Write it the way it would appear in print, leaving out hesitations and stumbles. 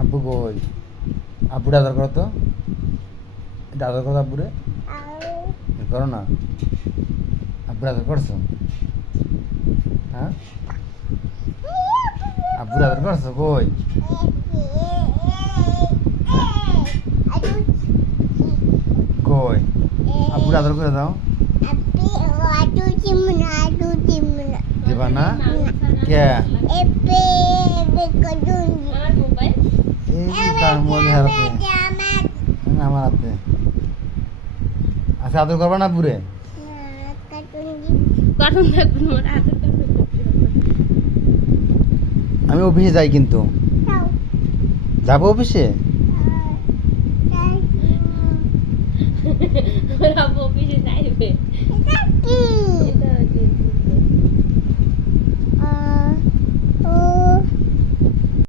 আব্বু কই? আব্বুরে আদর করো তো, এটা আদর করো আব্বুরে, করো না। আব্বুরে আদর করছো? হ্যাঁ, আব্বুরে আদর করছো কই? কই? আব্বুরে আদর করে দাও। দিবা না? কে? এই কার মধ্যে হারাতে? আমার হাতে। আচ্ছা, আদর করবা না আব্বুরে? কার্টুন দেখবেন মোর আদর করবে। আমি অফিসে যাই কিন্তু। যাবো অফিসে? ওরা অফিসে যাইবে।